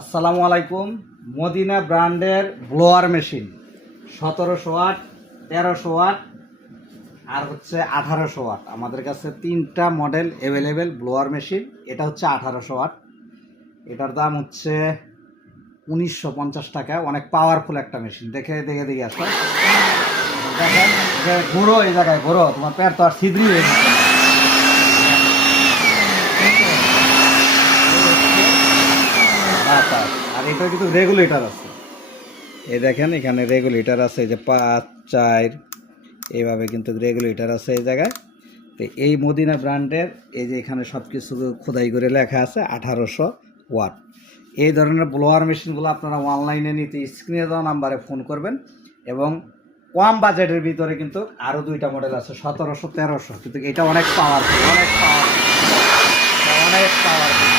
আসসালামু আলাইকুম। মদিনা ব্র্যান্ডের ব্লোয়ার মেশিন 1700 ওয়াট, 1300 ওয়াট আর হচ্ছে 1800 ওয়াট। আমাদের কাছে তিনটা মডেল অ্যাভেলেবেল ব্লোয়ার মেশিন। এটা হচ্ছে 1800 ওয়াট, এটার দাম হচ্ছে 1950 টাকা। অনেক পাওয়ারফুল একটা মেশিন। দেখে আসো, দেখেন ঘোরো, এই জায়গায় ঘোরো, তোমার পেট তো আর ছিদ্রি হয়ে গেছে। আর এটা কিন্তু রেগুলেটর আছে, এই দেখেন এখানে রেগুলেটর আছে, এই যে 5 4 এইভাবে কিন্তু রেগুলেটর আছে এই জায়গায়। তো এই মদিনা ব্র্যান্ডের এই যে এখানে সব কিছু খোদাই করে লেখা আছে 1800 ওয়াট। এই ধরনের ব্লোয়ার মেশিনগুলো আপনারা অনলাইনে নিতে স্ক্রিনে দেওয়া নাম্বারে ফোন করবেন। এবং কম বাজেটের ভিতরে কিন্তু আরও দুইটা মডেল আছে 1700 1300, কিন্তু এটা অনেক পাওয়ারফুল, অনেক পাওয়ারফুল।